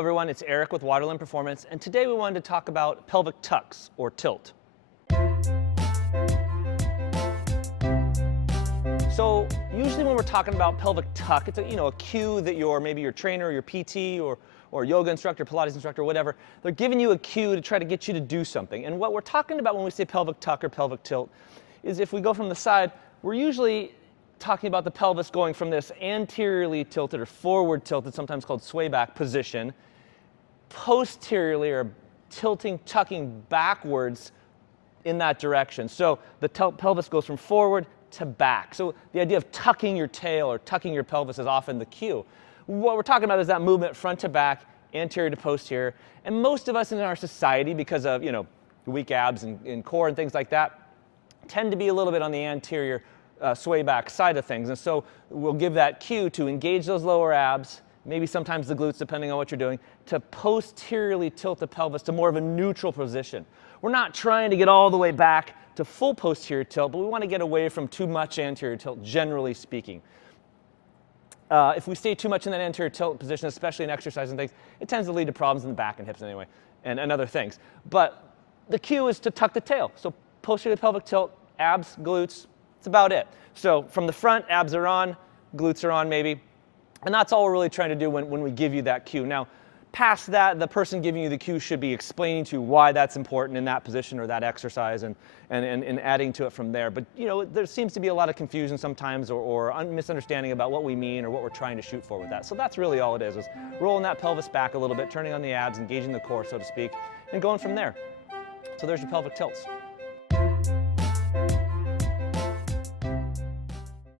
Everyone, it's Erik with Waterland Performance, and today we wanted to talk about pelvic tucks or tilt. So usually when we're talking about pelvic tuck, it's a cue that maybe your trainer, your PT, or yoga instructor, Pilates instructor, whatever, they're giving you a cue to try to get you to do something. And what we're talking about when we say pelvic tuck or pelvic tilt is if we go from the side, we're usually talking about the pelvis going from this anteriorly tilted or forward tilted, sometimes called sway back position, posteriorly or tucking backwards in that direction. So the pelvis goes from forward to back. So the idea of tucking your tail or tucking your pelvis is often the cue. What we're talking about is that movement front to back, anterior to posterior. And most of us in our society, because of weak abs and core and things like that, tend to be a little bit on the anterior sway back side of things. And so we'll give that cue to engage those lower abs, maybe sometimes the glutes depending on what you're doing, to posteriorly tilt the pelvis to more of a neutral position. We're not trying to get all the way back to full posterior tilt, but we want to get away from too much anterior tilt, generally speaking. If we stay too much in that anterior tilt position, especially in exercise and things, it tends to lead to problems in the back and hips anyway, and other things. But the cue is to tuck the tail. So posterior pelvic tilt, abs, glutes, that's about it. So from the front, abs are on, glutes are on maybe, and that's all we're really trying to do when we give you that cue. Now, past that, the person giving you the cue should be explaining to you why that's important in that position or that exercise and adding to it from there. But there seems to be a lot of confusion sometimes or misunderstanding about what we mean or what we're trying to shoot for with that. So that's really all it is rolling that pelvis back a little bit, turning on the abs, engaging the core, so to speak, and going from there. So there's your pelvic tilts.